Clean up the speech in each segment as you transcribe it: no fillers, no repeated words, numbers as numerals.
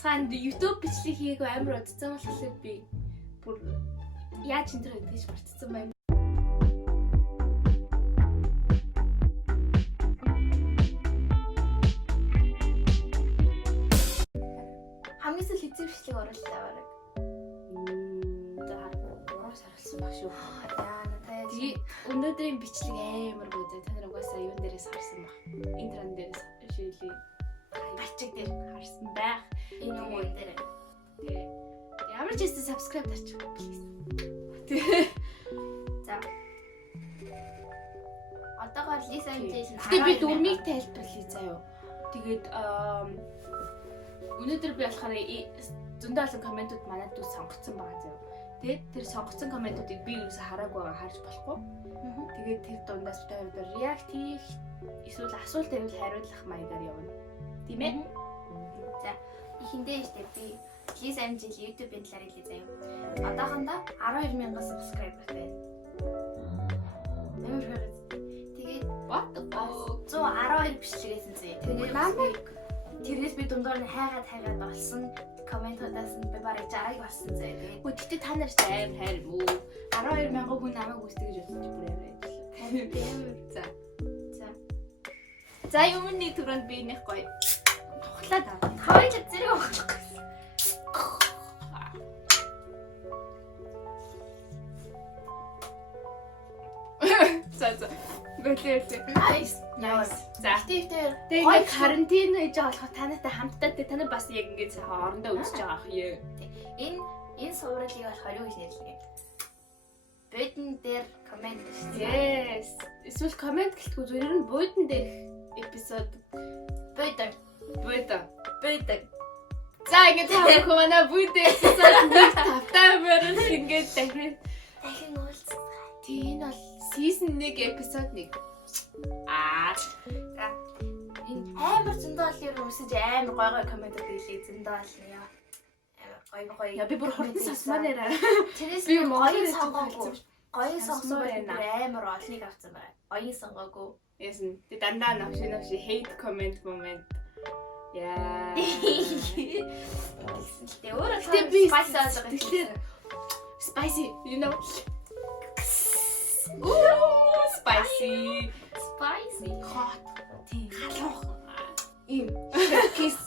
цаанд YouTube бичлэг хийгээгүй амар удсан болохоор би бүр яаж энэ төр гэж мартсан байм. Хамгийн сүүл хэзээ бичлэг оруулалтаа бараг. За урагш харсан баг шүү. Тэгээ өнөөдрийн бичлэг амар гоё зэ. Та нар угаасаа юун дээрээс харсан баг. Интран дээрээс шийдээ. Балчиг дээр харсан байх. Энэ үйл дээр. Тэгээ ямар ч хэсэг subscribe дарчих please. За. Одоогоор Lisa MJ-ийн тэгээ би дүрмийг тайлбарлая заяа. Тэгээд өнөөдөр би болохоор зөндөө олон комментууд манайд дүү сонгоцсон байгаа заяа. Тэгээд тэр сонгоцсон комментуудыг би юусаа хараагүй байгаа харж болохгүй. Тэгээд тэр дундаас тавьдаг react хийх эсвэл асуулт тавьвал хариулах маягаар явна. Тийм ээ? За, ихэндээ штэ би Lisa MJ-ийн YouTube-ийн талаар хэлье заяа. Одоохондоо 12,000 subscriber байна. Ямар хэрэг. Тэгээд 112 бичлэгээс заяа. Тэгээд намайг тэрнээс би дундуур нь хайгаад болсон комментуудаас нь би барыг 60-ыг болсон заяа. Тэгээд гэхдээ та нар ч аим хайр мүү. 12,000 хүн намайг үздэг гэж бодчих бүр амар байлаа. За юуны түрүүнд би нэг гоё тухлаад авах. Хоёул зэрэг авах гэсэн. За. Бэлээ. Nice. За. Тэгээд карантин хийж байгаа болохоор танайтай хамтдаа та нар бас яг ингэж хоорондоо үзэж байгаа ах юу. Энэ суурилыг болохоор юу гэж нэрлэе? Бодон дээр комент шүү. Yes. Эсвэл комент гэлтгүй зүгээр нь бодон дээр эпизод бодон. За ингэ тавих манай бүдэ эпизод нэг тавтамаар ингэж дахин уулзсан. Тийм бол season 1 episode 1. За энэ амар зөндөл юмсэж амар гой комментууд илээ зөндөл яа. Амар гой. Яа би бүр хурдан сонсмаар нэраа. Тэрээс би гоё сонгоогүй. Гоё сонгосон амар олныг авсан байна. Гоё сонгоогүй. Яасан. Тэ дандаа навш hate comment moment. Яа. Тэ өөрөө spicy you know. Ooh, spicy. Hot. Ийм kiss.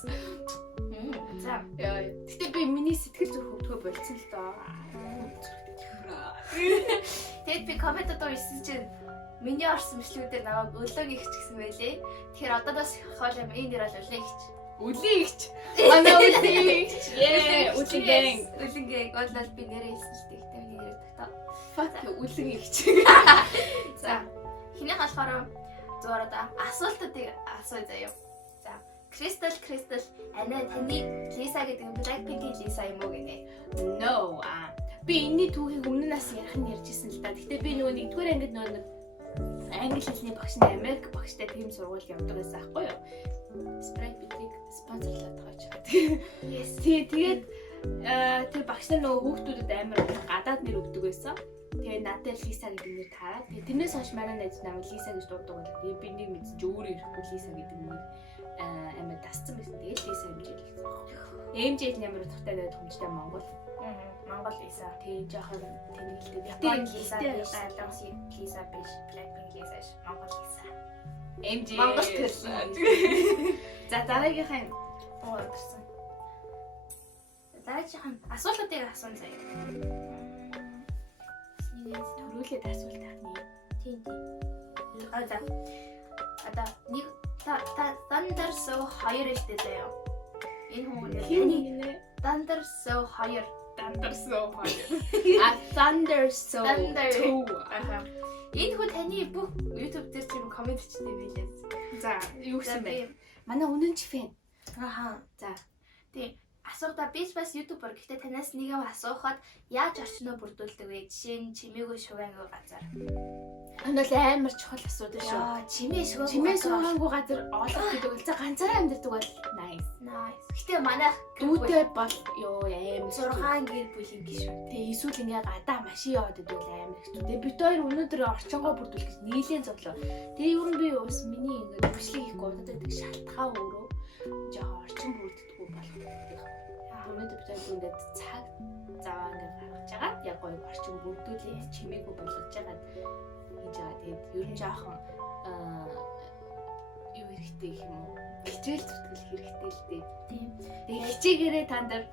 За. Гэтэ би миний сэтгэл зүрх хөвдгөө болцсон л доо. Тэгэд би комментод ирсэн чинь миний орсон бичлэгүүдээр намайг өлөөг ихч гэсэн байлээ. Тэгэхээр одоодоос хойш энэ дэр бол өлөө ихч. Манай өлөө ихч. Өлөнгэй голол би нэрээ хэлсэн л дээ. Тавны нэрээ тагтаа. Fuck өлөн ихч. За. Хинэх болохоор зуураа да асуултуудыг асууя заяа. За. Crystal ана таны Lisa гэдэг Blackpink-ийн Lisa юм уу гинэ? No. Би энэний түүхийг өмнө нас ярьж ирсэн л да. Гэтэ би нөгөө нэгдүгээр ангид нөгөө англи хэлний багш нь Америк багштай тийм сургууль явдаг байсан аахгүй юу? Sprite битрийг спонсорлоод байгаа ч. Yes. Тэгээд тэр багш нар нөгөө хүүхдүүдэд амар гадаад нэр өгдөг байсан. Тэгээ надад Lisa гэдэг нэр таараад тэрнээс хойш манай найз намайг Lisa гэж дууддаг байлаа. Тэгээ би нэг мэдсэн ч өөрөө ирэхгүй Lisa гэдэг нэр амар дасцсан байсан. Тэгээ Lisa MJ гэсэн. MJ нь ямар утгатай байдаг хүмжтэй Монгол. Монгол Lisa. Тэгээ жоохон тэнэглэдэг. Япон Lisa биш, Айлгас Lisa биш, Blackpink Lisa биш, Монгол Lisa. MJ. Монгол төрсөн. За дараагийнхаа уурсан. Дараагийнхаа асуултуудыг асуун заяа. Төрүүлээд асуулт тахны. Тийм. За. Одоо нэг Thunder So 2 штэ заяа. Энэ хүмүүс таны Thunder So 2. Thunder So 2. Энэ хүн таны бүх YouTube дээр чинь коммент хийдэг байлээ. За, юу гэсэн бэ? Манай үнэнч фэн. За. Тэгээ асуухдаа би бас YouTuber гэхдээ танаас нэг юм асуухад яаж орчноо бүрдүүлдэг вэ? Жишээ нь чимээгүй шугаагүй газар. Энэ бол амар чухал асуудал шүү. Чимээ шугаагүй газар олох гэдэг бол ганцаараа амьдардаг бол nice. Гэхдээ манайх дүүтэй бол амар 6 гэр бүлийн гişүү. Тэгээ эсвэл ингээ гадаа машин яваад идвэл амар хэцүү. Тэгээ бид хоёр өнөөдөр орчингоо бүрдүүлэх гэж нийлэн зовлоо. Тэгээ ер нь би бас миний ингээ бичлэг хийх гол гэдэг шалтгаан өөрөө жоохон орчин бүрддэггүй болох. өнөөдөр бид ингээд цаг заваа ингээд гаргаж байгаа. Яг гоё орчин бүрдүүлээ чимээгүй болгож байгаа хийж байгаа. Тэгээд ер нь жоохон юу хэрэгтэй гэх юм уу? Хичээл зүтгэл хэрэгтэй л дээ. Тийм. Тэгээд хичээгээрээ та нар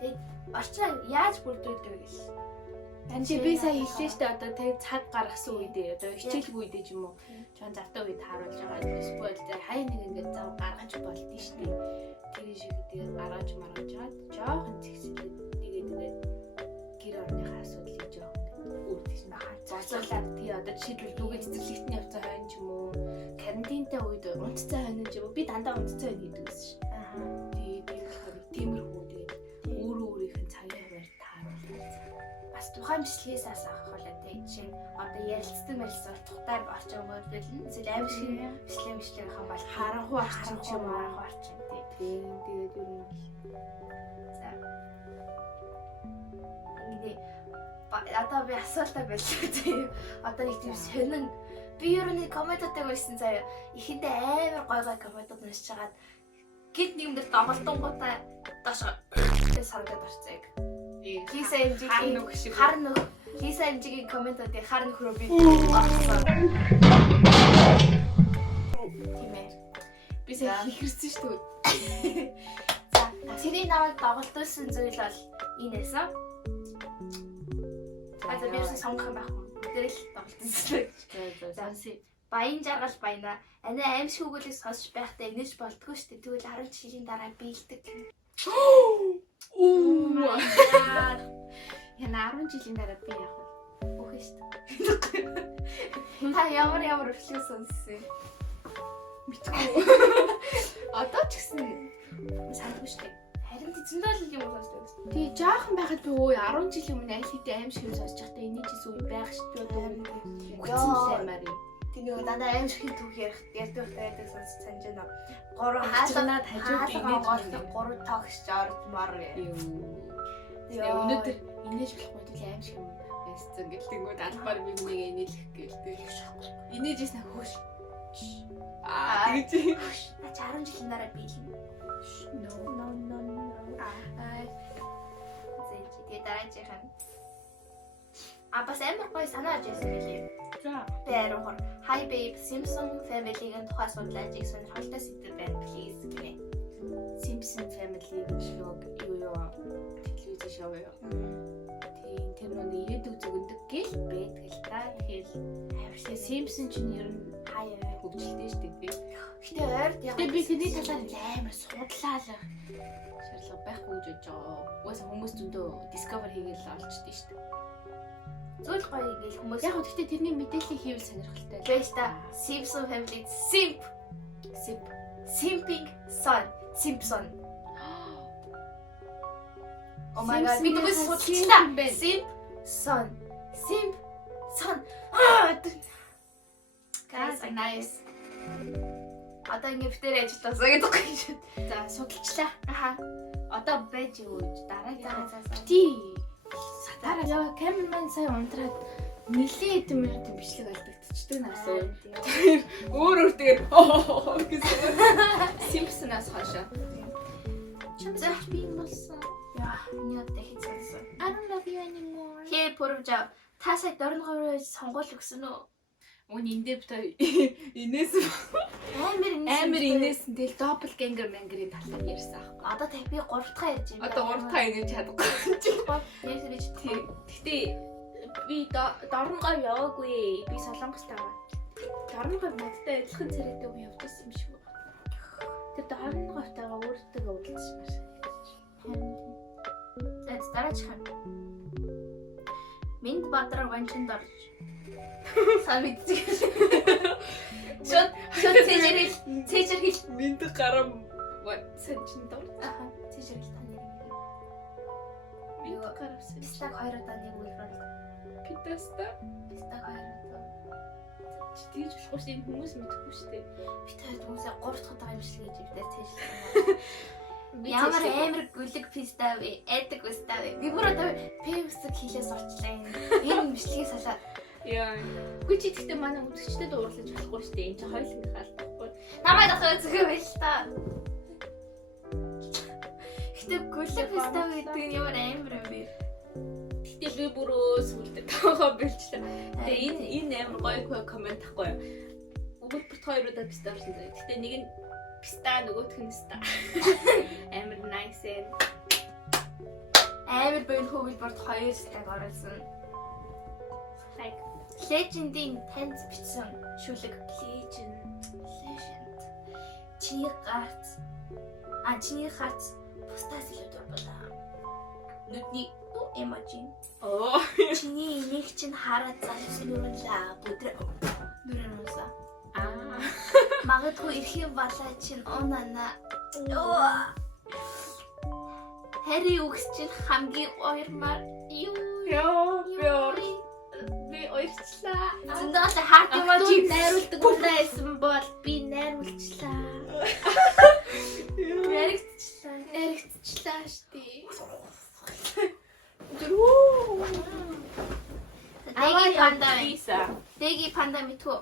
тэгээд орчин яаж бүрдүүлдэг вэ гэж. Тань чи би сая хэллээ штэ одоо тэг цаг гаргасан үедээ одоо хичээлгүй үедээ ч юм уу чон завтай үед харуулж байгаа эсвэл тэг хай нэг ингээд зав гаргаж болдсон штэ тэр шиг тэгээд гаргаж маргаж чад жоохон зэгсэлээд тэгээд гэр орныхаа асуудлыг жоохон өөртөө боцоолаа тий одоо жишээлбэл дүүгээ цэцэрлэгтний явцсан хойно ч юм уу карантинтай үед унтцсан хойно ч юм уу би дандаа унтцсан хойно гэдэг байсан ш. Тэгээд тиймэрхүү тэгээд өөрөө өөрийнх нь цагийн хуваар тааруулаад бас тухайн бичлэгээс асах болоо тэг чинь одоо ярилцдаг мэлсэн тухтай орчин мөрдөл нь зөв аим шиг бичлэг хамбал харанхуй орчин ч юм уу харанхуй орчин тий. Тэгээд ер нь За. Ингээд одоо би асуултаа байлаа заяа. Одоо нэг тийм сонин би ер нь комментод байсан заяа. Ихэндээ амар гой гой комментод уншиж хагаад гид нэмдэр доголдонгуудаа доош сарагдаад орцег. Лиса эмжигийн хар нүх Лиса эмжигийн комментуудыг хар нүх рүү би гаргасан. Тийм ээ. Би сая ихэрсэн шүү дээ. За, тэрний намайг доголдуулсан зүйл бол энэ байсан. Одоо би юусэн сонгох юм байхгүй. Тэр л доголдсон. За, баян жаргал баяна. Ани аимшиг өгүүлэг сонсч байхдаа инеж болтгүй шүү дээ. Тэгвэл 10 жилийн дараа биелдэг. Яна 10 жилийн дараа би яг өөхөө шүү дээ. Та ямар өчлөө сонссон? мэдгүй. Одоо ч гэсэн санахгүй шүү дээ. Харин тэзэндээ л юм сонсдог гэсэн. Тий жаахан байхад би өө 10 жилийн өмнө аль хэдийн аим шиг сонсож байхдаа инээжээс үе байх шүү дээ. Үгүй маар. Тэр нэг дандаа аим шиг түүх ярьдаг байдаг сонсож санаж байна. 3 хаалганаад хажууд инээж 3 тагч ордмор. Тэгээ өнөөдөр инээж болохгүй тийм аим шиг юм байсан. Гэлтэнгүүд албаар би нэг инээлэх гэлтэй. Инээжээс нь хөөш. Тэгэж. Ачаа 10 жилийн дараа биелнэ. No. Тэгээ дараагийн бас амар гоё санааж ирсэн байлээ. За. Бэрхор Hi babe Simpson family-гийн тухай судлаач их сонирхолтой сэдв байна please гэнэ. Simpson family гэж нэг юу телевиз шоу юу. Тийм тэр нэг ирээдүг зөвгөндөг гэл байдаг л та. Тэгэхээр Simpson ч нэр нь хаяа хөгжилтэй шүү дээ. Гэтэ ойр тэгээ би тэрний талаар амар судлаа л шаардлага байхгүй гэж бодож байгаа. Угаасаа хүмүүс зөндөө discover хийгээл олчдээ шүү дээ. Зүйл гоё ингээл хүмүүс яг гэхдээ тэрний мэдээллийг хийвэл сонирхолтой. Байж та Simpson family simping son Simpson. Oh my god, би тэгвэл судалчлаа. Simpson. Guys, nice. Одоо ингэ битээр ажилласан гэдэг юм шүү. За, судалчлаа. Одоо байж юу гэж дараа. За. Тий. Сатара яа камерман сая унтраад нэлийн хэдэн минутын бичлэг алдагдчихдаг наасаа. Өөр тэгээд Simpson-аас хойшоо. Чамзах би болсон. Яа, миний дахиж сонсон. I don't love you anymore. Хээ пурвжаа. Та сая 42-өөс сонгуул өгсөн үү? Эндээ битээ инээс амар инээс тэгэл doppelganger мангерийн талаар ярьсан аахгүй. Одоо тэг би 3 дахь ярьж байна. Одоо 3 дахь ингэж чадахгүй. Ярьж тийм. Гэхдээ би дорнгоо яваагүй. Би Солонгост аваа. Дорнгоо надтай адилхан царайтай хүн явчихсан юм шиг байна. Тэр дорнгоотойгоо өөртөө уулзсан байна. Тэд дараачихсан. Минт Бадраг ванчинд орж сайн мэддэг. Шот цэжэр хэл минт гарам санчинд орж. Цэжэр хэл тань. Минт гаравсан. Пистак 2 удаа нэг үеэр Питаста. Пистак 2 удаа. Чи тэгж болохгүй шүү дээ хүмүүс мэдэхгүй шүү дээ. Би тэр хүмүүсээ 3 дахь удаа юм шиг гэж өвдөө цэжэр. Ямар амар гүлэг писта вэ? Эдэг писта вэ? Би бүр одоо певсэг хийлээс орчлаа энэ бичлэгийг салаад. Яа. Үгүй чи тэгтээ манай үзэгчдэд уурлаж болохгүй шүү дээ. Энд чинь хоёуланг хаалт байхгүй. Намайг дахиад зөвхөн байл та. Гэтэ Гүлэг фестивал гэдэг нь ямар амар юм бэ? Гэтэ би бүрөө сүлдээ таахаа бэлчлээ. Тэгээ энэ амар гоё коммент ахгүй юу? Өгүүлбэрт хоёроо писта авсан заяа. Гэтэ нэг нь писта нөгөөх нь ста. Амар nice ээ. Амар баян хөвөлбөрт 2 стаг оруулсан. Like Legend-ийн таньц бичсэн шүлэг legend. чиний харц бусдаас илүү дур болоо. Нүдний эможи. Оо. Чиний энийг чинь хараад залууслуулаа нүрэнөөсөө. Магадгүй эрхийн балаа чинь унана. Хари үгс чинь хамгийн уярмаар Ёо. Би ойрчлаа. Зөндөөс харт эможи найруулдаг байсан бол би найруулчлаа. Яригдчихлаа штий. Дэги панда мэдгүй.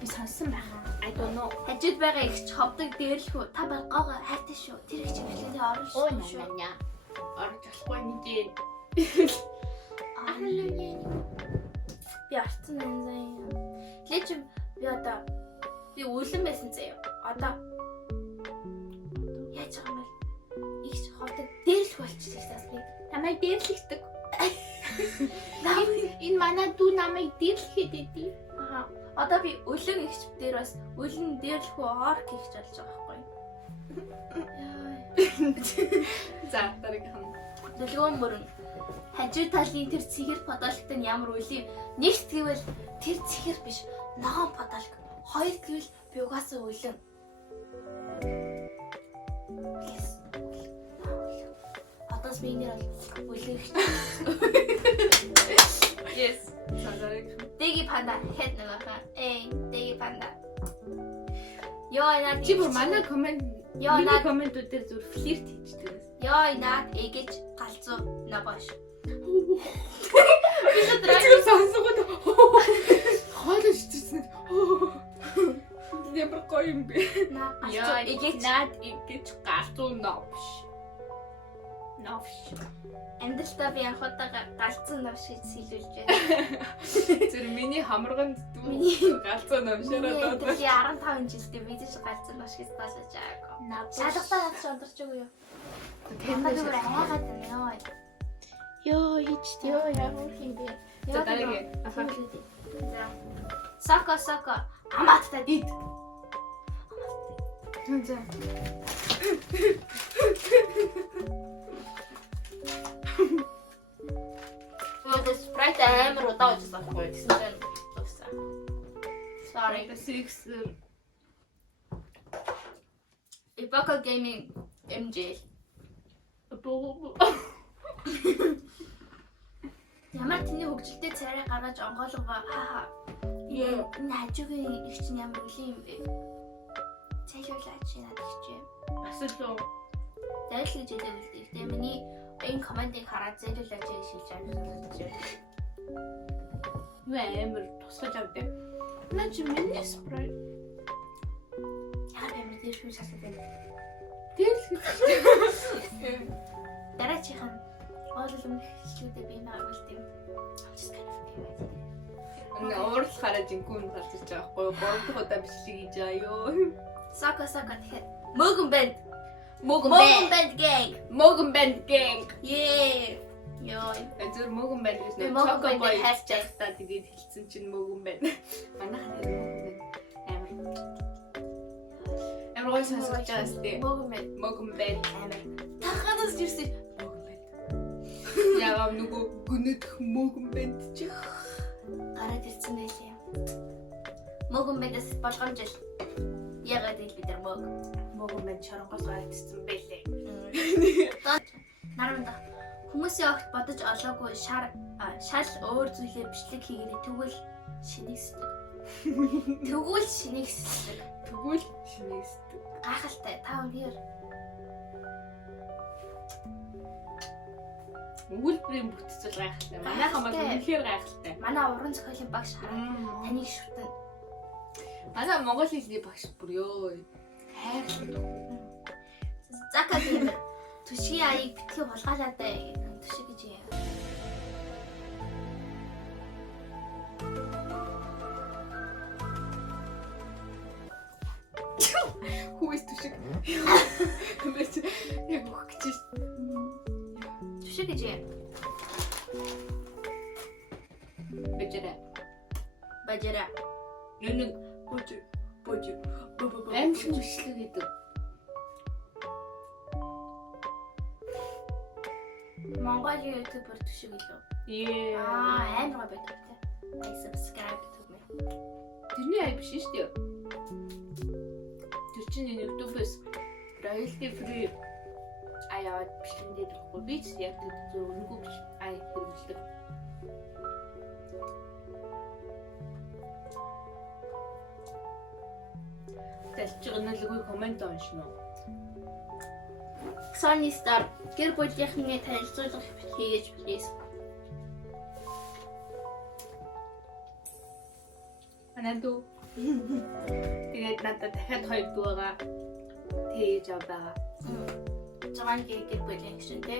Би сонсон байхаа. I don't know. Хажууд байгаа ихч ховдог дээрлэхүү. Та байгаагаа хайртай шүү. Тэр их чиглэлээ орно шүү. Орж болохгүй нэг. Би арцсан заяа. Леч би одоо би үлэн байсан заяа. Одоо яаж байгаа юм бэ? Их ховдог дээрлэх болчихлоо би. Намайг дээрлэгдэг. Энэ манай дүү намайг дээрлэхэд идэв. Одоо би үлэн ихч дээр бас үлэн дээрлэх үү орк ихч болж байгаа байхгүй. За дараагийн. Дэлгүүн мөрөн. Хажуу талын тэр цэгэр подолгт нь ямар үлийн нэгт гэвэл тэр цэгэр биш ногоон подолг, хоёр гэвэл би угаасаа үлэн. Одоос би нэр үлэн. Yes. Дараагийн. Дэги панда хэд нэвэха. Дэги панда. Ёо наад Чи бүр манай коммент комментүүд дээр зүр флирт хийждэг. Ёо наад эгэж галзуу набаш. Тэр сонсогод хоолой шийдсэн. Ямар гоё юм бэ? Яа эгэж галзуу навш. Амьдралдаа би анхудаага галзуу навш гэж сэлүүлж байна. Зүр миний хамарганд дүү галзуу навшараад одоо. Би 15 жилдээ мэдээж галзуу навш гэж таалаж байгаа. Шалгалтаа надад шонторч өгөө юу? Тэр зүгээр хайгаад байна ёо. Ёо хийчтэй. Ёо ямар юм бэ? За дараагийн. За. Сака амааттай дид. За. Вот спрайт амар удаа уусан байхгүй гэсэн чинь дуусаа. Sorry. The 6 Epoca Gaming MJ. Ямар тэний хөгжилтэй царай гаргаж онгоолгоо хаа. Энэ хажуугийн их чинь ямар үлийн юм бэ? Цайлуулаач надад чи. Бас л Зайлшгүй жидэг үлдээ. Гэтэ миний энэ командыг хараад зайлуулаач гэж шилж байгаа. Юу амар тусгаж авдаг. Наа чи миний спрей. Яа ямар дээр шүү шалгав. Тэгэл Дараачихын оолын хэлчүүдээ би нааруулт юм. Уурлахаараа жинхүүн гарч ирж байгаа байхгүй юу? 3 дахь удаа бичлэг хийж байгаа ёо. Сака тэгэхээр Mogun Band gang. Yeah. Ёо. Зөв Mogun Band гэж нэг Mogun Choco Band Boy хайрч хайртай тэгээд хэлсэн чинь Mogun Band. Манайхан Mogun Band амар гоё сонсож байгаа сте. Mogun Band амар. Таханаас ирсэн. Яа нөгөө гүнэдх Mogun Band чи Гараад ирсэн байлээ. Mogun Band-аас болгоомжил. Ягаад ил бид нар Mogun Band чоронгоос гараад ирсэн байлээ. Наранда хүмүүсийн огт бодож олоогүй шал өөр зүйлээр бичлэг хийгээрэй тэгвэл шинийсдэг. Гайхалтай та үнээр Өгүүлбэрийн бүтцэл гайхалтай. Манайхан бол үнэхээр гайхалтай. Манай уран зохиолын багш хараад таныг шүтэн. Манай монгол хэлний багш бүр ёо. Хайрлаа. Зака геймер. Түшгийн аяыг битгий хулгайлаа даа. Түшиг гэж юм. Хүүс түшиг. Мэж яг өгөх гэж. Түшиг гэж юм. Бажара. Нэг бож. Амшиг мишлэг гэдэг. Монголын ютубер түшиг илүү. Амар гоё байдаг те. I subscribe to me. Тэрний ай биш шүү дээ. Тэр чинь YouTube-с royalty free аваад бичлэндээ байхгүй. Би ч яг тэр зөв өнгөө ай хэрэглэдэг. Дэлж байгаа нэг комент уншина уу? Sony Star гэр бүлийнхний танилцуулга хийж please. Анадуу. Тэгээд надад дахиад 2 дүү байгаа. Тэгж авдаг. Жагаан гэр бүлийн гişүн те.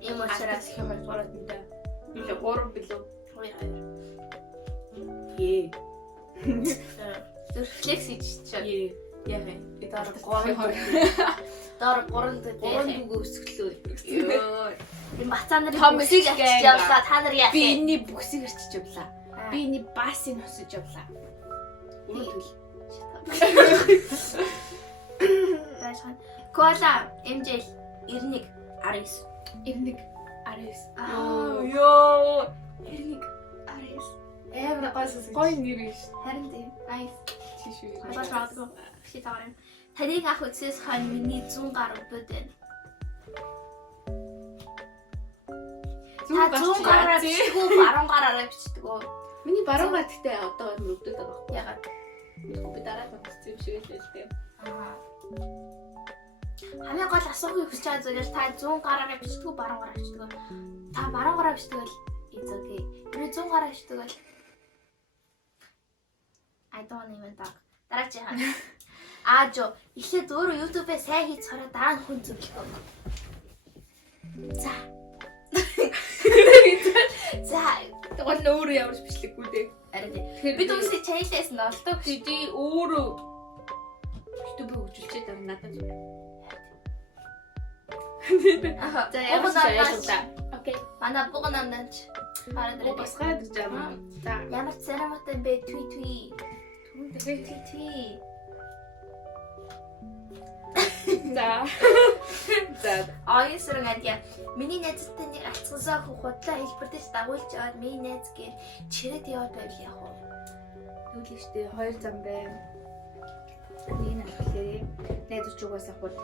Ийм учраас их хоёр зураатантай. Билээ 3 билүү? 2. Зүр флекс хийж чад. Яг юм. Би дараа 3 дүү өсгөлөө. Йоо. Би бацаа нарын Том бүсийг өсгөл авчиж гэнг. явлаа. Та нар яах Би вэ? энэний бүксийг арчиж явлаа. Би энэний басыг носож явлаа. Үргэлж. Башхан. Кола MJ 91 19. 91 19. Ёо. 91 19. Эвэр гойсос. Гой нэр биш. Харин тийм. Nice. Тийш үү. Башхан. Хитаарам. Таныг ах үсээс хойно миний 100 гаруй бод байна. Та 100 гараар бичдэг үү? 10 гараараа бичдэг үү? Миний баруун гар гэхдээ одоо мөрөгдөд байгаа байхгүй. Ягаад? Би дараа бодсон юм шиг л дээ. Хамгийн гол асуухыг хүсэж байгаа зүйл та 100 гараараа бичдэг үү? 10 гараар бичдэг үү? Та 10 гараар бичдэг бол it's okay. Би 100 гараар бичдэг бол I don't even talk. Дараагийн хаа. Жо эхлээд өөрөө YouTube-ээ сайн хийж хараа дараа нь хүн зөвлөх баг. За. За, Тэгвэл өөрөө ямар ч бичлэггүй дээ. арай тий. Бид үсээ чанелээс нь олдог. Тэди өөрөө YouTube хөгжүүлчихэд байгаа надад. За, Ямар ч ойлголоо. Окей. Манай буган намнаач. Хараад Оо басгаад гэж байгаа. За. ямар царамтай бэ тви. Тви. За. За. Оюусран адья. Миний найзтай нэг алцсансаа худлаа хэлбэрдэж дагуулж аваад миний найз гээр чирэд яваад байвал яах вэ? Юу л штэ 2 зам байна. Нэг нь болохоор найз угаасаа хул.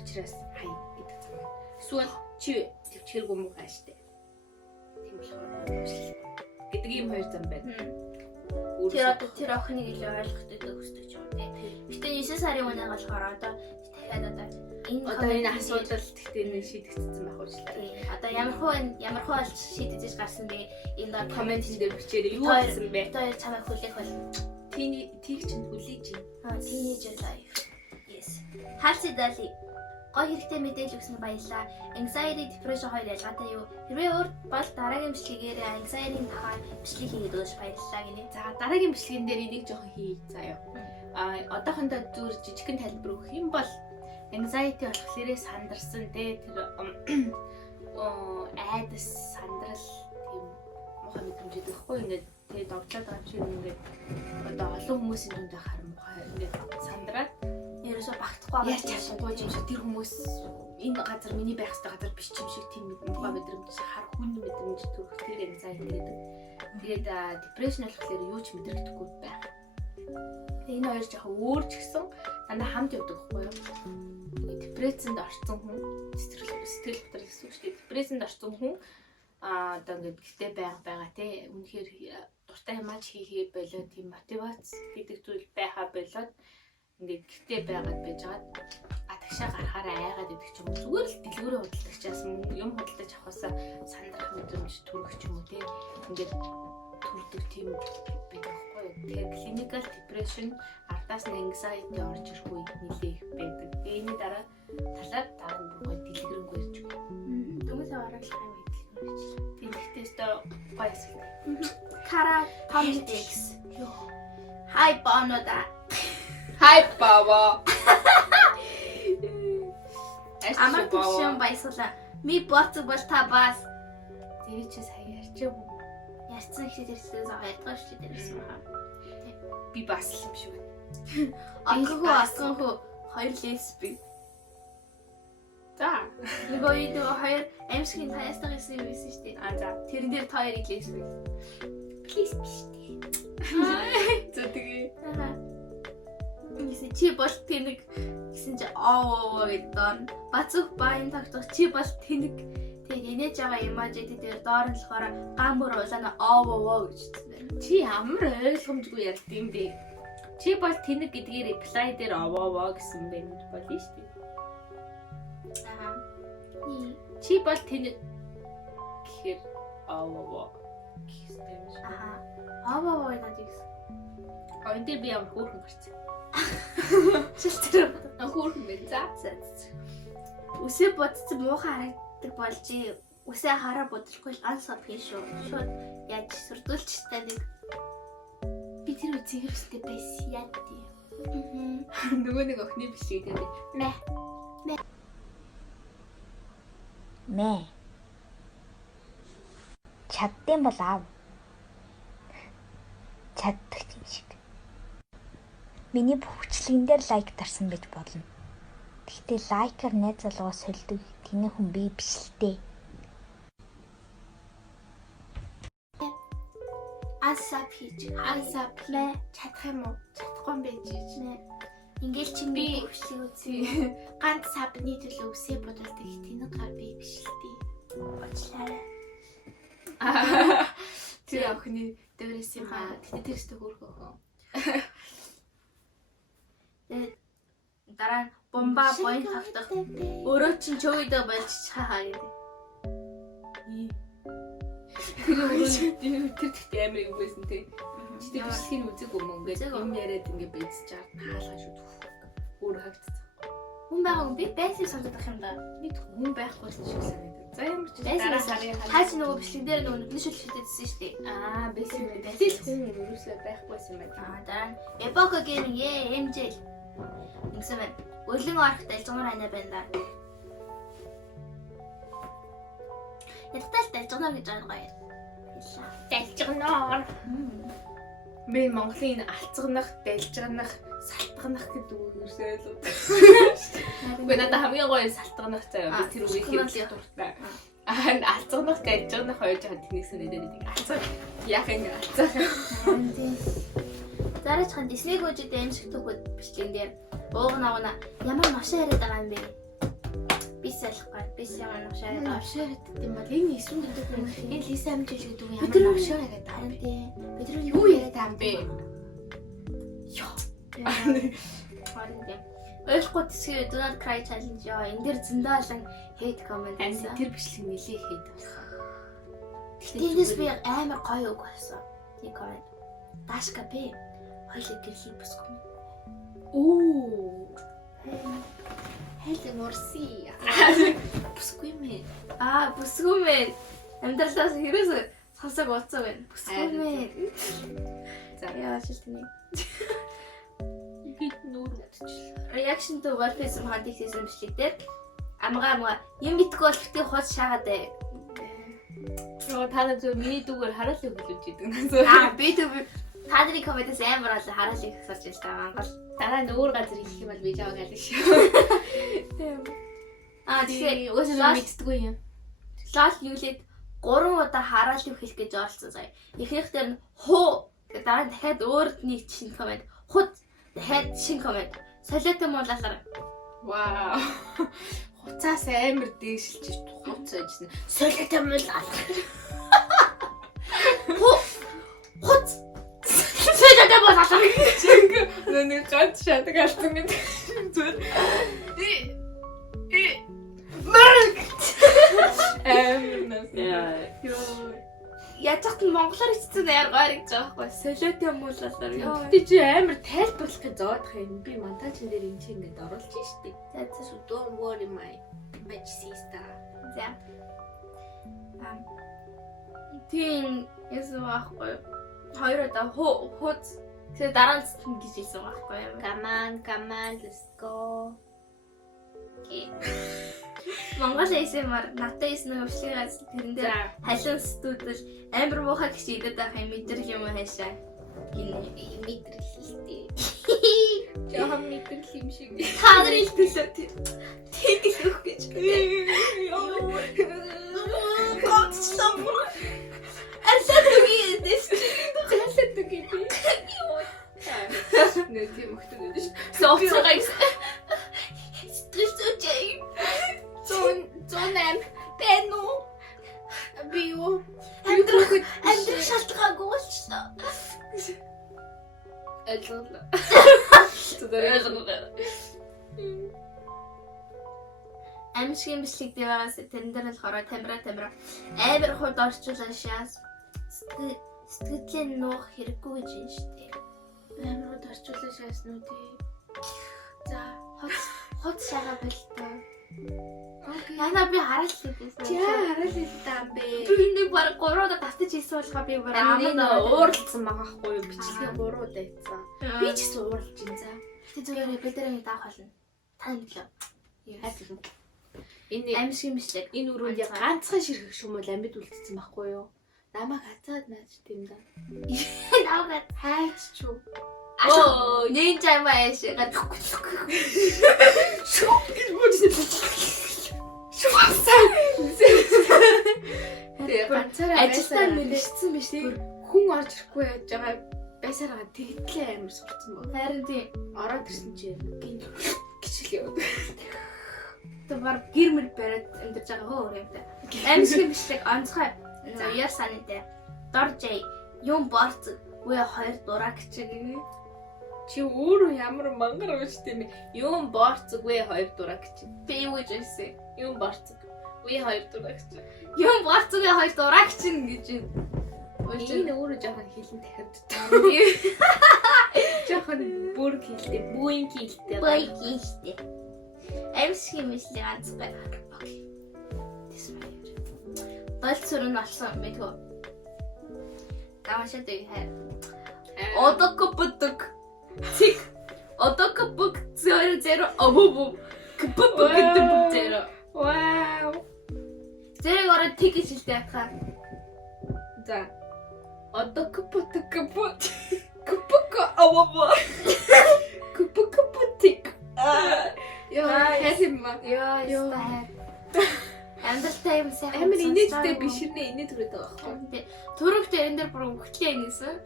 Учираас хай гэдэг зам. Эсвэл чи төвчгэргүй муу хаа штэ. Тийм болохоор гэдэг ийм 2 зам байна. Тэр охиныг илүү ойлгохтой төстэй ч юм тий. Гэтэ 9 сарын үнэ болохоор одоо дахиад энэ асуудал гэхдээ нэг шийдэгдсэн байх уучлаарай. Одоо ямар хуу болж шийдэж гарсан бэ? Энэ Коммент дээр бичээрэй. Юу болсон бэ? Одоо чамайг хүлээх бол Тийг чинь хүлээж юм. teenager life. Yes. Халси дали. Гой хэрэгтэй мэдээлэл өгсөн баярлалаа. Anxiety, depression хоёр ялгаатай юу? Хэрвээ өөр бол дараагийн бичлэгээр anxiety-ийн тухай бичлэг хийгээд өгөөч баярлалаа гинэ. За дараагийн бичлэгэн дээр энийг жоохон хий заяа. Одоохондоо зүгээр жижигхэн тайлбар өгөх юм бол anxiety болохоор сандарсан те тэр айдас сандрал тийм муухай мэдрэмжтэй байхгүй ингээд тэгээ догтлоод байгаа чинь ингээд одоо олон хүмүүсийн дунд харах муухай ингээд сандраад Ерөөсө багтахгүй яаж чадахгүй юм шиг тэр хүмүүс энэ газар миний байх ёстой газар биш юм шиг тийм муухай мэдрэмж харах хүн мэдрэмж төрөх тэр anxiety гэдэг. Тэгээд depression болохоор юу ч мэдрэгдэхгүй байх. Энэ хоёр жоохон өөр ч гэсэн дандаа хамт явдаг байхгүй юу? Депрессэнд орсон хүн сэтгэл хөдлөл гэсэн үг шүү дээ. Депрессэнд орсон хүн одоо ингээд гэртээ байгаа тий. Үнэхээр дуртай юмаач хийхээ болоод тийм мотивац гэдэг зүйл байхаа болоод ингээд гэртээ байгаад байжгаад тагшаа гарахаараа айгаад идэх ч юм уу. Зүгээр л дэлгүүрээ худалдагчаас юм худалдаж авахаасаа сандрах мэдрэмж төрөх ч юм уу тий. Ингээд төрдөг тийм байдаг байхгүй юу. Тэгэхээр clinical depression ардаас нь anxiety орж ирэхгүй нэлээ их байдаг. Энийн дараа талаад дараа нь бүр гоё дэлгэрэнгүй ирж байгаа. Хүмүүсээ оруулах юм хэлж. Тийм ихтэй өстө гоё эсвэл. Кара Tomix. Хай бонода. Хай баба. Амар төшөн баясгалаа. Ми боцог бол та бас. Тэр чи сая ярьчихв. Ярьсан ихтэй дэрслээс ойлгож шүү дээрсэн байна. Би бас л юм шиг байна. Аггүй хоёр лесби. За. Нөгөө хоёр амьсгийн таястаг гэсэн юм байсан шүү дээ. За. Тэрэн дээр та хоёрыг лесби. Please биш дээ. За тэгээ. Гэсэн чи бол тэнэг гэсэн чи гэдэг. Бацух байн тогтох чи бол тэнэг. Тэгээд инээж байгаа эможи дээр доор нь болохоор гамбар улаана гэж хэлсэн. Чи ямар ойлгомжгүй ярьд юм бэ? Чи бол тэнэг гэдгээр reply дээр гэсэн байна гэж болно шүү дээ. Чи бол тэнэг гэхээр гэсэн юм шиг. Надад гэсэн. Энд дээр би ямар хөөрхөн гарсан. Шилтэр Хөөрхөн байна. За. Үсээ бодсон муухай харагддаг болж үсээ хараа бодлохгүй л анс авах шүү. Шууд яаж сүрдүүлчтэй нэг би тэр үзээгэр өстэй байсан яа тий. Нөгөө нэг охины бичлэг гэдэг. Мэ. Чаддсан бол аав. Чаддаг юм шиг. Миний бүхчлэгэн дээр лайк дарсан гэж болно. Гэхдээ лайкаар найз залгаас сольдог тэний хүн би биш л дээ. Асап хийж мэ чадах юм уу? Чадахгүй юм байж нэ. Ингээл чи би хөвчлэг үзье. Ганц сабны төлөө үсээ бодолдог тэнэг гар би биш л дээ. Бочлаарай. Тэр охины дээрээс юм аа. Тэгтээ тэрстэй хөөрхөн охин. Тэгээд дараа нь бомба боён тавтах. Өөрөө чинь чөөдөө болж чахаа гэдэг. Тэр тэгтээ амар юм байсан тий. Чи тэр бичлэгийг үзег юм ингээд юм яриад ингээд бэцэж чаад хаалгаа шүү. Өөр хагцсан. Хүн байгаагүй би байсан сонсох юм да. Би хүн байхгүй шиг санагдав. За ямар ч дараа сарын хаач нөгөө бичлэг дээр нөгөө нүдний шилжүүлсэн шүү дээ. Байсан юм байна. Тэгэл хүн өрөөсөө байхгүйсэн байна. Дараа нь Epoch Gaming MJ ингэсэн байна. Өрлөн орох дэлжгмар анаа байна да. Яттай дэлжгмар гэж байгаа юм. Дэлжгноор. Би Монголын алцганах, дэлжганах, салтганах гэдэг үг ерөөсөө л. Үгүй надад хамгийн гоё салтганах заяа. Би тэр үгийг хэлэх дуртай. Алцганах, дэлжганах хоёр жоо тэнийгс нэдэд нэг алцаг. Яг ингэ алцаг. Зараач хан Disney гүйжид аимшиг төгөөд бичлэгэн дээр уугнаагна ямар машин яриад байгаа юм бэ? Би салахгүй. Би ямар машин яриад байгаа. Машин яриад юм бол энэ эсрэг гэдэг юм. Энэ Лиса амжилт гэдэг юм. Ямар машин яриад байгаа юм бэ? Бид нар Юу яриад байгаа юм бэ? Харин тийм. Ойлгохгүй тэсгээ Donald Cry challenge яа. Энд дээр зөндөө олон hate comment байсан. Тэр бичлэг нэлээ hate болсон. Тэндээс би амар гоё үг болсон. Нэг comment. Дашка бэ. Хоёул гэрлийг бүсгүй. Оо. Хэл морси. Бүсгүй мэн. Бүсгүй мэн. Амьдралаас хэрэгс сонсог ууцсан байна. Бүсгүй мэн. За яа шилтний. Хит нүүр утчихлаа. Reaction to Warface хантик хийсэн бичлэг дээр амгаа юм битггүй бол битгий хол шаагаад бай. Йоо та нар зөв миний дүүгээр хараал өгүүлж идэг. Би төв та нарын комментээс амар бол хараал их асарч байна та Монгол. Дараа нь өөр газар ирэх юм бол би жаа гаал шүү. Тэгэхээр өсөө мэддэггүй юм. лал юулээд 3 удаа хараал юу хэлэх гэж оролцсон сая. Ихэнхдээ нь хуу дараа нь дахиад өөр нэг шинэ коммент. Худ дахиад шинэ коммент. Солиотой муулалаар. Вау. Хуцаас амар дээшилж хуц ажсан. Солиотой муулалаар. Хуц. Солиотой муулалаар. Нэг ганц шатаг алдсан гэдэг. Зүгээр. Яа. яаж ч монголоор хэлсэн яаргаар гэж байгаа байхгүй. Солиот юм уу лалаар ёо. Тэ чи амар тайлбарлахыг зоодох юм. Би монтажн дээр энэ чинь ингэж оруулж штий. За Don't worry my sister. за. Тийм ясуу байхгүй. Хоёр удаа хууз. Тэгээ дараа нь зүтгэн гэж хэлсэн байхгүй юу? Come on, let's go. Монгол ASMR надад ийсэн өвчлөгөөс тэрэн дээр халуун студэл амар муухай гэж идэт байх юм мэдрэл юм хаашаа. Гинэ мэдрэл хэлтэй. Жохон мэдрэл юм шиг. Та нарын хэлтэлээ тэгэл өгөх гэж. Гонцлоо. Асаад үгүй дэс. Засаад үгүй би. Нэ тийм өгдөг юм шиг. Соцгоо гэсэн. Стресөжэй. 108 бэнүү. Би юу? Амьдрах шалтгаагүй болчихсон. Ойлголоо. Амьсгийн бичлэг дэвээс тэрэн дээр л хороо тамира амар хурд орчуулсан шаас сэтгэлийн нуух хэрэггүй гэж юм шүү дээ. Амар хурд орчуулсан шаас нү тий. За хот шагаа болтой. Окей. Яна би хараад л хэлсэн. Чи хараад л таа бэ. Би энэ баг 3 удаа татаж хийсэн болохоор би бүр амнаа ууралцсан байгаа хгүй юу? Бичлэгээ 3 удаа хийсэн. Би ч гэсэн ууралж ин за. Тэ зүгээр бэлдэрээ даах болно. Та мэдлээ. Хайр. Энэ амьсгийн бичлэг. Энэ өрөөнд яг ганцхан ширхэг шумуул амьд үлдсэн байхгүй юу? Намайг хацаад наач тийм да. Навгад хайч чуу. Оо, нинжа мааш гад. Шуусаа. Тэгээ ганцаараа ажилтаа мэрэгчсэн биш тий. Хүн орж ирэхгүй яаж байгаа байсараа тэгтлээ амар сурцсан баг. Харин тий. Ороод ирсэн чи гин гिचл яваад. Тэ бар гэрмэр бариад амьдарч байгаа хөө өрөөдөө. Амьсгийн бичлэг онцгой. Яар санаатай. Доржэй юм борц үе хоёр дураг чиг. Чи өөрөө ямар мангар ууш тийм юм борцог вэ хоёр дураг чи. Би юу гэж хэлсэн? Юм борцог үе хоёр дураг чи. Юм борц үе хоёр дураг чин гэж. Энэ өөрөө жоохон хилэн дахиад. Жоохон бүр хилтэй, бүүн хилтэй. Бай хилтэй. Амьсгийн бичлэг онцгой. Окей. Тэсмээр. Долцор нь болсон мэдгүй. Тамашаад хай. Одокопоток. Тик. Одокопок 00 обоб. Кппк 0. Вау. Зэрэг ороо тик гэж хэлдэг атхаа. За. Одокопоток кпп. Кпк обоб. Кпкпотик. Яа, хэсэмма. Яа, амдалтай юм сайхан. Амир инээдтэй биширнэ инээд түрээд байгаа байхгүй. Төрөг дээр энэ дээр бүр өгтлээ инээсэн.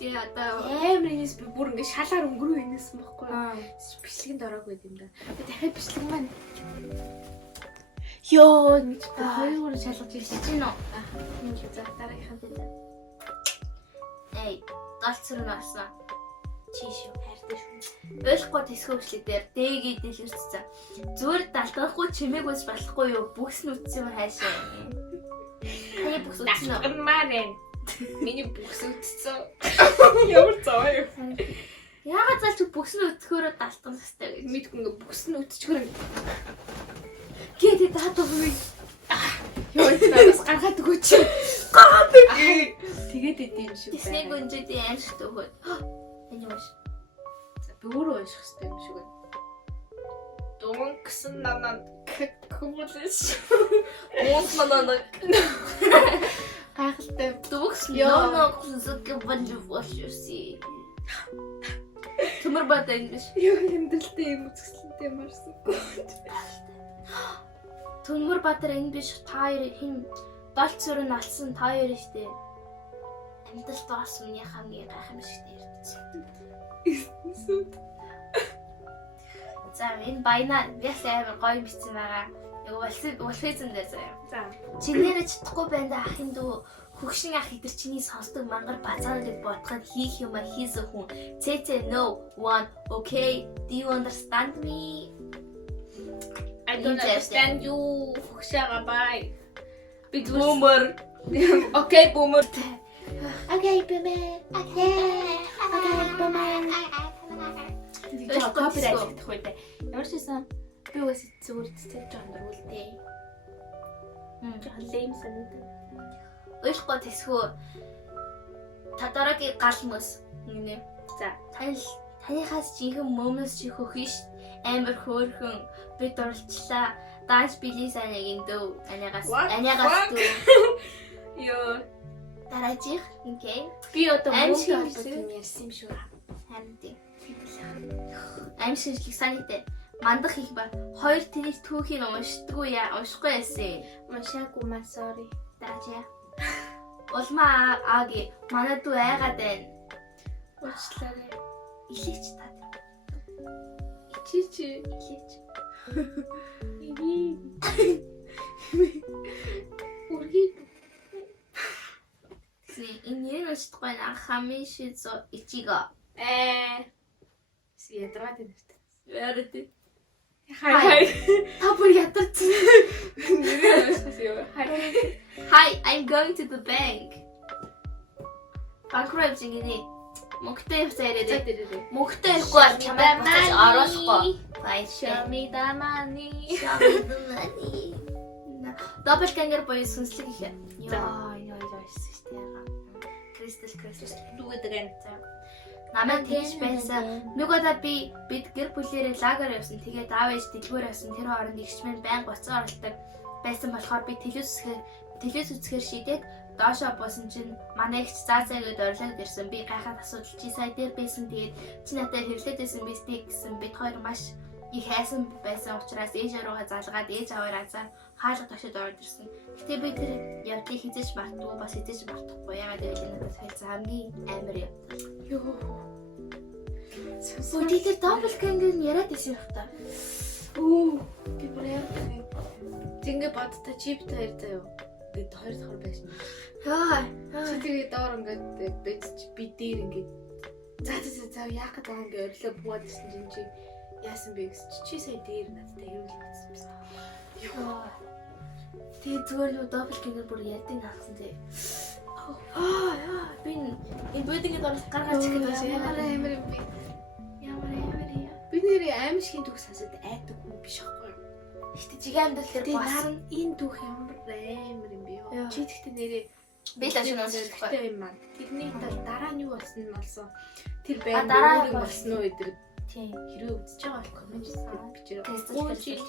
Тэгээ одоо амир инээс би бүр ингэ шалаар өнгөрөө инээсэн байхгүй. Бичлэгэнд ороогүй юм да. Би дахиад бичлэг маань. Йоо, нэг хоёр шалгаж ирсэн чинь нөө. энэ за дараагийнхаа дээр. Эй, долцор нь орсон. Чиш юу хайртай шүү. Ойлгохгүй тэсгөөчлэг дээр дээгээ дэлгэрсэн. Зүгээр далтгахгүй чимээгүйс болохгүй юу? Бүкс нүцсэн юм хаашаа. Таны бүкс үтсэн үү? Маарен. Миний бүкс үтсэн. Ямар цаа юу? Яагаад залж бүкс нь өтөхөөрөө далтгах хэрэгтэй гэж. Мэдгүй ингээ бүкс нь үтчихгөр. Гэдэг даатав уу? Йоо, надаас гаргаад өгөөч. Гараад өгөө. Тэгээд идэв юм шиг байна. Тэснийг өнжөдөө аимшигт өгөөд. Энэ юу вэ? За би өөрөө унших хэрэгтэй юм шиг байна. Дункс нанан ккүлэс. Уус манаа. Гайхалтай. Дуугс ноо зүг боловсси. Төмөр бат энэ биш. Юу хэмдэлтэй юм үзэсгэлэнтэй марсан. Төмөр батар энэ биш. Та хоёр хин долцор нь алсан та хоёр штэ. Амдалт орсон миний хамгийн гайхамшигтай ярьдаг. За энэ баяна яс амар гоё бичсэн байгаа. Яг улхийзэн дээр заяа. За. Чинээрээ чадахгүй байна да ахын дүү хөгшин ах идэр чиний сонсдог мангар базааныг бодоход хийх юм хийсэн хүн. Цэцэ no one okay do you understand me? I don't understand you. Хөгшаага бай. Би бүүмөр Окей, бүүмөр. Окей, бэмэ. Окей. Бэмэ. Тэгээ копирайт хийх үү те. Ямар ч байсан би бас зүгээр цэцэж байгаа дөрвөлтэй. Жоо лейм санагдав. Ойлгохгүй тэсхүү. Тадарагийн гал мөс нэ. За, таныхаас жинхэнэ мөмөс чи хөхиш амар хөөрхөн би дурлцлаа. Данс билисанагийн дөө анягаас дөө. ёо. Дараачих. Окей. Би одоо Аимшиг мөнгө хэлсэн. олбог юм ярьсан юм шүү. Харин тийм. Аимшиглэх санаатай. Мандах их ба. Хоёр тэнийг түүхийг уншдаггүй уншихгүй яасан. Машаагүй маа sorry. Дараачаа. Улмаа ааги манай дүү айгаад байна. Уучлаарай. Илээч та. Ичиж. Илээч. Үргэлж Энэ уншдаггүй хамишизо ичиго. ядраад байна шүү дээ. Ярд. Хай. Та бүр ядарсан. Нэрээ унших юм. Хай. Hi, I'm going to the bank. Банкрот зингэний мөнгөтэй явцаа яриад. Мөнгөтэй явахгүй бол чамайг батж оруулахгүй. Fine. Show me the money. Double ganger боёо сүнслэг их. За. Яа шүү дээ. Кристал. Лүгэдгэн. Намайг тэгж байсан. Нэг удаа бид гэр бүлээрээ лагер явсан. Тэгээд аав ээж дэлгүүр явсан. Тэр хооронд игч минь байнга буцаа оролдог байсан болохоор би телевиз үзэхээр шийдээд доошоо буусан чинь манай ихч заацаа гээд орлоод ирсэн. Би гайхаад асуудал чи сая дээр байсан. Тэгээд чи надад хэвлээд байсан биз дээ гэсэн. Бид хоёр маш их хайсан байсан учраас ээж аваагаа залгаад ээж аваараа заа хаалга тошид ороод ирсэн. Гэтэ би тэр явдлыг хизэж мартахгүй бас хизэж мартахгүй. Ягаад гэвэл надад хэлсэн хамгийн амар юм. Ёо. Өдөө тэр double ganger яриад байсан юм та. Оо, би бүр яа. Зингээ бодтой чип таар заяа. Гэт хоёр давхар байсан. Яа. Чи тэгээ доор ингээд бэцч би дээр ингээд за яах гэдэг юм ингээд өрлөө буугаад ирсэн чинь чи яасан бэ гэсэн чи сая дээр надтай хэрүүл гэсэн. Ёо. Тэгээ зүгээр юу double ganger бүр ядын хаасан зэ. Би энэ бүдингэд орох гаргаж ихэд бас ямар амар юм бэ? Ямар. Би нэрээ аимшигын түүх сонсоод айдаг хүн биш аахгүй юу? Ихтэй жигээ амьдрал тэр Тэгээ бас харин энэ түүх ямар амар юм бэ ёо. Чи тэгтээ нэрээ би л ашиг уншчихгүй. юм маань. Тэрний дараа нь юу болсон нь болсон. Тэр дараа байр өөр юм бол- болсон уу эдэр Тийм. хэрэг үзэж байгаа бол коммент бичээрэй. Кристал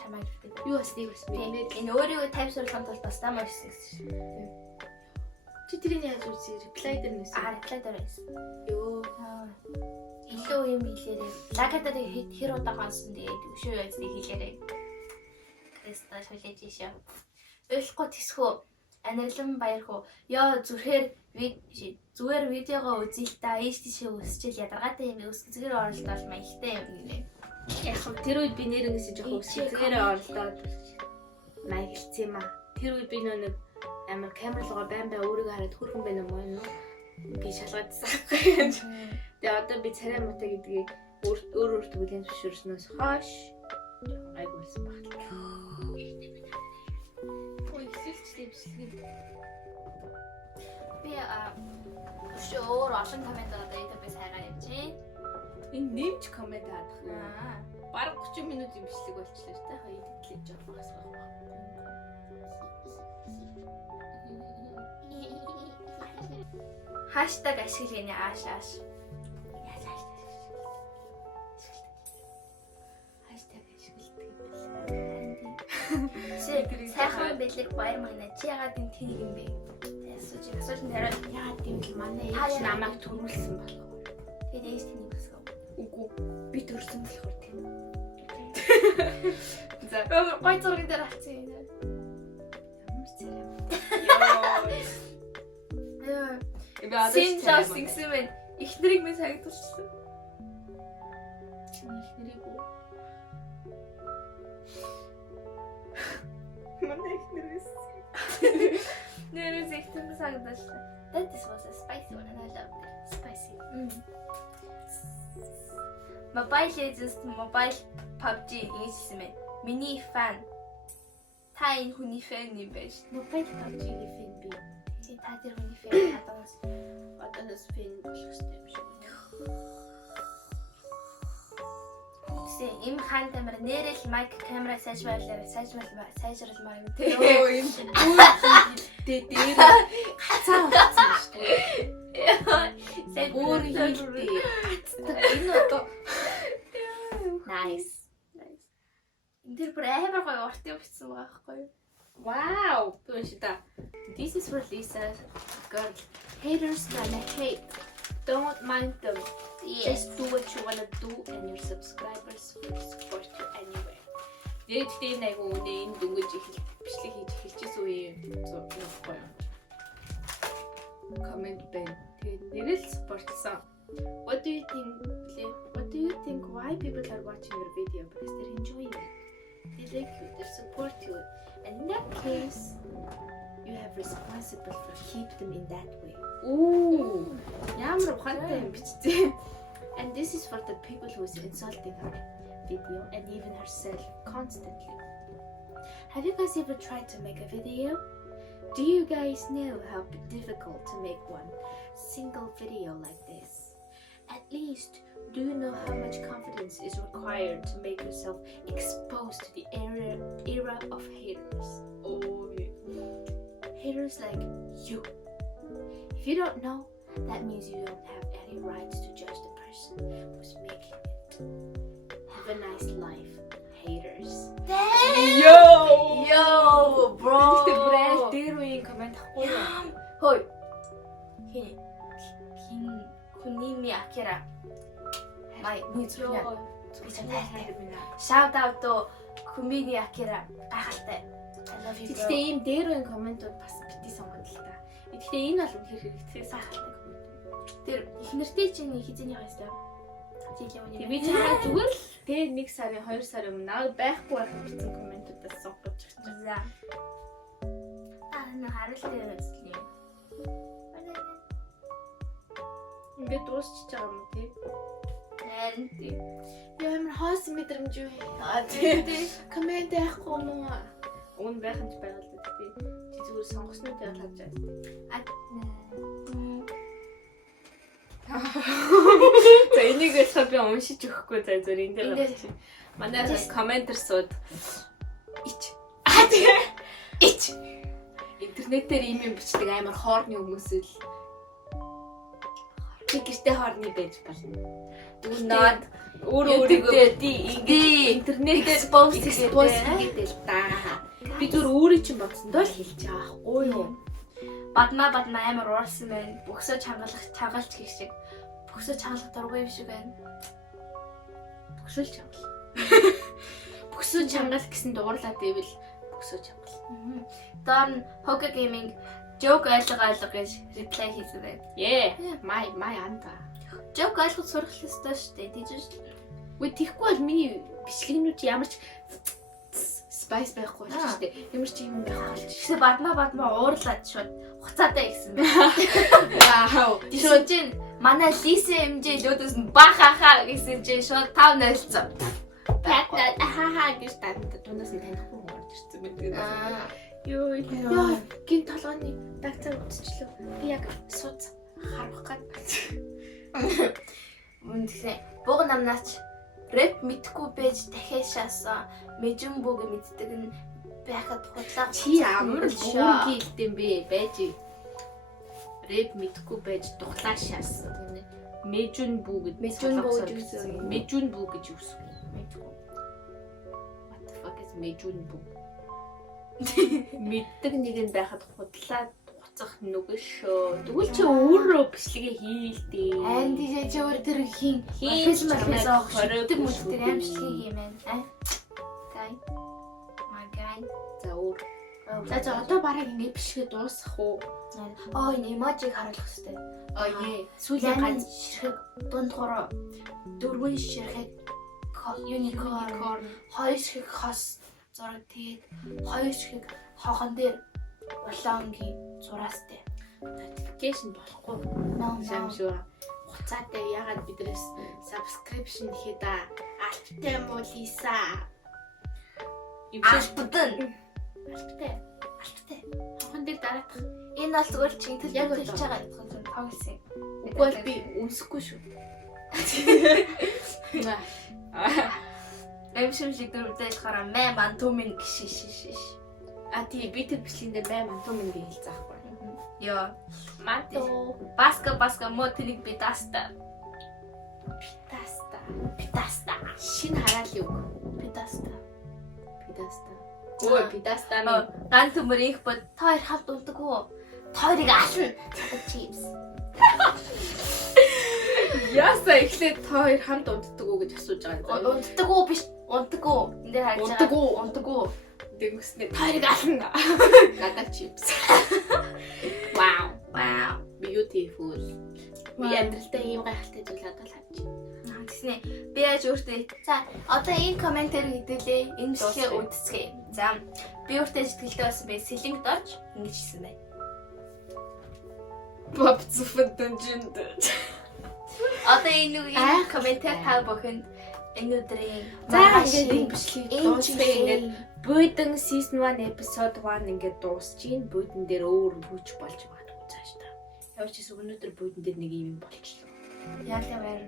чамайг гэдэг. Юу бас нэг бас мэдээд Энэ өөрийгөө тайвшруулахын тулд бас таа машин гэсэн шүү. чи тэрийг яаж үзье? Reply дээр нэсэн. Reply дээр байсан. Ёо. Илүү юм хэлээрээ. Лагатад хэр удаа хонсон тэгээд өшөө яцдыг хэлээрээ. Кристал хүлээж ишээ. Ойлгохгүй тэсхүү. Анилан баяр хөө. Ёо зүгээр видеогоо үзье л та. Ээж тийшээ өсчээл ядаргаатай юм өс зүгээр оролдол маягтай юм нэ. Яг хөө тэр үед би нэрнгэсээ жоох өсгözгээрээ оролдоод маяглцсан юм аа. Тэр үед би нэг амар камералгаа байн өөрийгөө хараад хөрхөн байна юм уу? Би шалгаадсан. Тэгээ одоо би царай муутай гэдгийг өөрт бүлээн зөвшөөрснөөс хойш айгуулсан багт. Ой, хэлцтэй бичлэг. Би өшөө өөр олон коммент аваад database хайгаа явжээ. Энэ нэмж коммент хаадах юм. Аа. Бараг 30 минутын бичлэг болчихлоо шүү дээ. Хоёр эдлээ жоох багс баг. Хаштаг ашигланы ааш. Хаштаг ашигладаг юм Сайхан бэлэг баяр мана чи ягаад энэ тийг юм бэ? Асууж хариулт яагаад гэвэл манай Та ээж яагаад намайг төрүүлсэн болохоор. тэгээд ээж тэнийг өсгөө. Үгүй би төрүүлсэн болохоор тийм. За гой зургийн дээр авчихсан юм. Ямар царай. Яа. Син жаас ингэсэн байна. Эхнэрийг минь сагдуулсан. Эхнэрийг үү? Манай эхнэрээс. Нэрээс ихтэй сагдуулсан. That is was a spicy one and I loved it. Spicy. Mobile Legends, Mobile PUBG ингэжсэн мэн. Миний фан. Та энэ хүний фан юм байж. Mobile PUBG-ийн фэн би. та тэр хүний фэн одоос фэн болох хэрэгтэй юм шиг. Тэгсэн им хаан тамир нэрэл майк камера сайжруулмаар юм. Йоо юм дээр хацаа утсан шүү дээ. Өөр хийлтэй. Энэ одоо nice. Тэр бүр амар гоё урт юм бичсэн байгаа байхгүй юу? Wow. Туушита. This is for Lisa girl. Haters gonna hate. Don't mind them. Just do what you wanna do and your subscribers will support you anyway. Дээрээ нэг үнэ энэ дөнгөж бичлэг хийж эхэлчихсэн үе зураг байхгүй юу? Comment байна. Тэгээд нэрэл спортлсон. What do you think why people are watching your video? Because they're enjoying it. They like you, they support you. And in that case, you have responsible for keep them in that way. Ooh, ямар ухаантай юм бичсэн. And this is for the people who is insulting her video and even herself constantly. Have you guys ever tried to make a video? Do you guys know how difficult to make one single video like this? At least, do you know how much confidence is required to make yourself exposed to the era of haters? Oh yeah. Haters like you. If you don't know, that means you don't have any rights to judge the person who's making it. Have a nice life, haters. Yo, bro. Тэгтээ брэйл дээр үеийн комент ахгүй юу? Хөөе. Куними Акира. Май нүцгэн. Shout out to Kumini Akira. Гайхалтай. I love you. Тэгтээ ийм дээр үеийн комментууд бас бити сонгоно л та. Тэгтээ энэ бол үнэхээр хэрэгтэй сайхалтай коммент. Тэр ихнэртэй чинь хизээний хайстай. Тэг би чамаа зүгээр л тэгээ 1 сарын 2 сарын өмнө наад байхгүй байх гэсэн комментуудаас сонгож ирчих. За. Энэ харуултай юм үзлээ. Ингээд дуусчих байгаа юм тий. Харин тий. Ямар хоосон мэдрэмж юу? Тий. Коммент яахгүй юм уу? Уун байх юм ч байгаа л дээ тий. Чи зүгээр сонгосноо дээр харж байгаа. За энийг өсгөө би уншиж өгөхгүй за зөв энэ дээр авчих. Манай комментэрсууд ич. Ич. Интернетээр ийм юм бичдэг амар хоорны хүмүүс л чи гэртээ хоорны байж болно. Дүнаад өөрөөгөө интернетээр expose хийдэг л да. Би зүгээр өөрөө чинь бодсондоо л хэлж байгаа байхгүй юу? Бадма амар уурсан байна. Бөхсөө чангалж гэх шиг. Бөхсөө чангалах дургүй юм шиг байна. Бөхсөл чангал. Бөхсөө чангал гэсэн дуурлаад ивэл бөхсөө чангал. Доор нь Hoka Gaming joke ойлгоо гэж reply хийсэн байна. Май анда. Joke ойлгох сурах ёстой шүү дээ. Тийж үү? Үгүй тийхгүй бол миний бичлэгнүүд ямар ч spice байхгүй болчих шүү дээ. Ямар ч юм байх болчих. Тэгсэн бадма уурлаад шууд хуцаатай гэсэн байна. Вау. Шууд чинь манай Лиса MJ лөөдөөс нь бахаха гэсэн чинь шууд 5-0. Пятнад ахаа гэж танд дундаас нь танихгүй хүн орж ирсэн байна. Ёо гин толгойн дагцаа үтчихлөө. Би яг сууц харах гээд. Тэгсэн бууг намнаач рэп мэдхгүй байж дахиашаасан мэжүн бууг мэддэг нь байхад худлаа чи амар буугийн хэлтэм бэ байж рэп мэдхгүй байж тухлаашаас мэжүн буу гэж мэжүн буу гэж үсв. What the fuck is мэжүн буу? Мэддэг нэг нь байхад худлаа хуцах нүгэл шөө. Тэгвэл чи өөрөө бичлэгээ хийлдээ. Харин тийж чи өөр тэр хин фильм авах шигдэг мөлтөр амжилтыг юм байна. Гай. Магай. За өөр. За одоо бараг ингэ бичлэгээ дуусах уу? Энэ эможиг харуулах хэрэгтэй. Сүүлийн ганц ширхэг дундгуур дөрвөн ширхэг unicorn хоёр ширхэг хос зураг тэгээд хоёр ширхэг хохон дээр улаангийн зураастай. Notification болохгүй. Самшуу. Хуцаатай ягаад бидрээс subscription хийхэд альттай муу Лиса. Альттай. Альттай. Алчтай. Хахан дээр дараах. Энэ бол зүгээр чинь Яг төлж бол. байгаа тоглосон. Үгүй бол би үнсэхгүй шүү. Эмшимшиг дөрөвдөө болохоор мэ мантумын гişиш. А тий би тэр бичлэгэн дээр бай мантуу минь хэлсэн аахгүй. Йоо. Мантуу Баска мо тэнийг би таста. питаста. Шинэ хараалын үг. Питаста. Ой питаста минь. Ган төмөр их бод тоор хавд ундаг уу? Тоорыг ална. Чипс. Яса эхлээд та хоёр хамт унтдаг уу гэж асууж байгаа юм. Ундаг уу биш? Ундаг уу? Энд дээр харж байгаа. Ундаг уу? Тэгвснээ Тоорыг ална. надад чипс. Wow. Beautiful. Би амьдралдаа ийм гайхалтай зүйл надад харж байна. Тэгснэ. Би яаж өөртөө за одоо энэ комментээр хэдүүлээ. Энэ бүхээ үдцгээе. За би өөртөө сэтгэлтэй болсон би сэлэнг дорж ингэж хэлсэн бай. Pop зүфэндэнжинд. Одоо энэ комментээр та бүхэнд энэ өдрийн За ингээд энэ бичлэг дуусбай ингээд Бүйдэн season 1 episode 1 ингээд дуусчихин. Бүйдэн дээр өөр хүч болж магадгүй цааш та. Ямар ч гэсэн өнөөдөр бүйдэн дээр нэг юм болчихлоо. яалаа байр.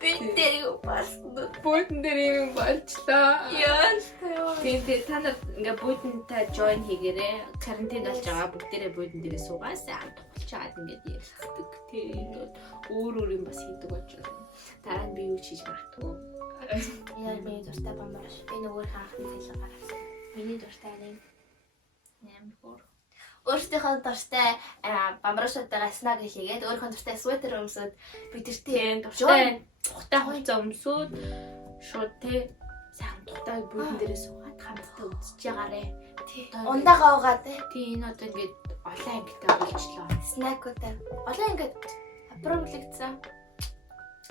Би дээр басна. Бүйдэн дээр юм болчлоо. Яалаа. Тэгээд та нар ингээд бүйдэнтэй join хийгээрээ карантин болж байгаа бүгдээрээ бүйдэн дээрээ суугаасаа хамт болчихад ингээд ярилцдаг. Тэгээд өөр юм бас хийдэг болж байна. Дараа нь би юу хийж магадгүй. Яа миний дуртай бамбарш. Би нөгөө хаахны цэлэг гаргасан. Миний дуртай нэг 8-4. Өөртөөхөө дуртай бамбаршуудтайгаа снаг хийгээд өөрийнхөө дуртай свитер өмсөд би тэртээ Дуртай хугацаа өмсөөд шууд те сайн тухтай бүйдэн дээрээ суугаад хамтдаа үзэж ягаарэ. ундагаа угаад Тий энэ одоо ингээд олон ангитай болчлоо. снакуудаар олон ингээд апромлэгдсэн.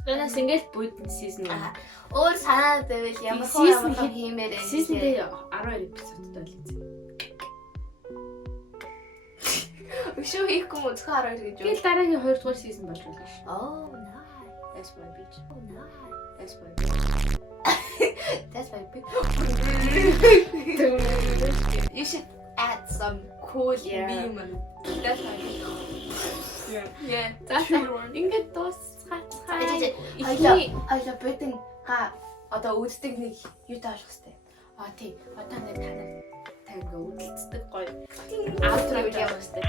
Энэс ингээд бүйдэн season 1. Өөр санаад байвал ямар Season хөө хиймээр байна. Season дээр 12 эпизодтой л үзье. Өшөө хийхгүй мө зөвхөн 12 гэж юу? Тэгэл дараагийн 2 дугаар season болж болно шүү. Oh nice. That's my bitch. Oh nice. That's my bitch. That's my big. You should add some cool meme. That's my big. Yeah. Ингээд дуусгацгаа. Хоёлоо бэдэн одоо үздэг нэг юу таах хэвчтэй. А тий. Одоо нэг та нар ингээ үдэлцдэг гоё. Outro явах хэвчтэй.